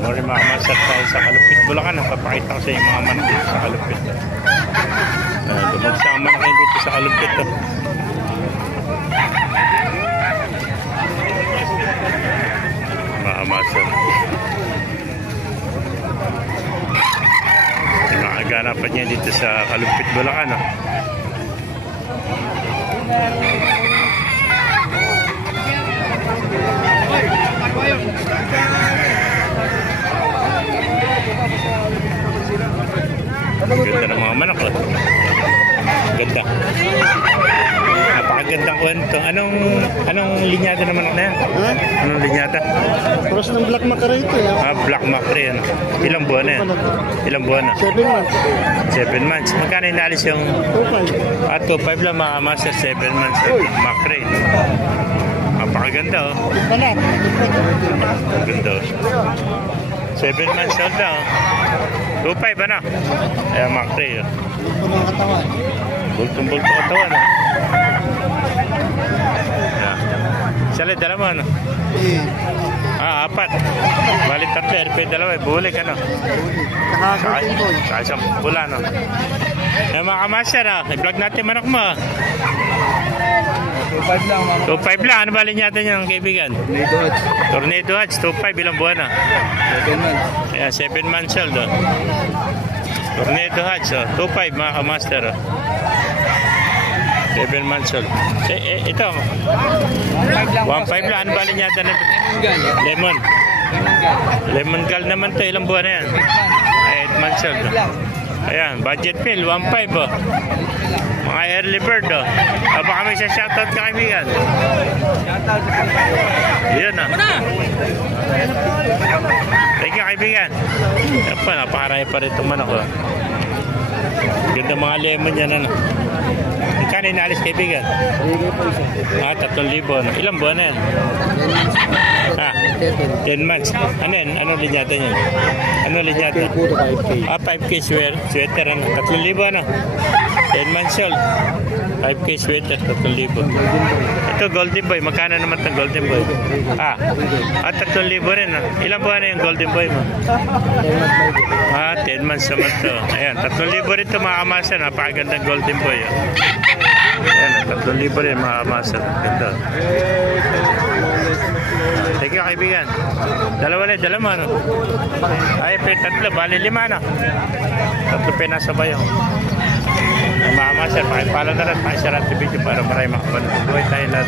Good morning mga master, tayo sa Kalupit, Bulacan. Napapakita ko sa inyo mga manok dito sa Kalupit. Dumagsa ang manok dito sa Kalupit. Mga master. Nakaganapan niya dito sa Kalupit, Bulacan. Ganda ng mga manok. Ganda. Napakagandang kwento. Anong linyada ng manok na yan? Ha? Anong linyada? Cross ng Black Macra ito. Black Macra yan. Ilang buwan na yan? Ilang buwan na? 7 months. 7 months. Magkano inalis yung 2.5. 2.5 lang mga master. 7 months. Macra. Napakaganda Balat. Ganda 7 months old na 2.5 ano? Ayan Macra Mga katawan. Bultong-bulto katawan Sali, dala mo ano? Apat. Bali tatlo, RP dalawa, bulik ano? Saka isang pula no? Ayan mga kamaster i-vlog natin manok mo 2.5 lang. 2.5 lang, ano bali natin yung kaibigan? Tornado Hatch, 2.5 ilang buwan na? 7 months. Ayan, 7 months old Tornado Hatch 2.5 mga kamaster 7 months old. Ito 1.5 lang, ano bali natin? Lemon Gal naman to, ilang buwan na yan? 8 months old Ayan, budget pill 1.5 mga early bird baka may shoutout ka kaibigan. Yun thank you kaibigan. Napakaraya pa rin itong manok ganda mga lemon yan Magkano inalis kaibigan? 3,000 ilang buwan na yan? 10 months. Ano yan? Ano linyata niyan? Ano linyata? 5K sweater 3,000 ano? 10 months old 5K sweater 3,000. Ito golden boy, magkano naman itong golden boy? 3,000 rin Ilang buwan na yung golden boy mo? 10 months naman ito. Ayan, 3,000 rin ito mga kamasa. Napakagandang golden boy Ayan, 3,000 rin mga kamasa. Ganda. Thank you kaibigan. Dala mo ano? Ay, tatlo, bali 5 tatlo pinasabay mga master, pakipala na lang pakisarap sa video para marami makapanood. Buhay tayo lahat.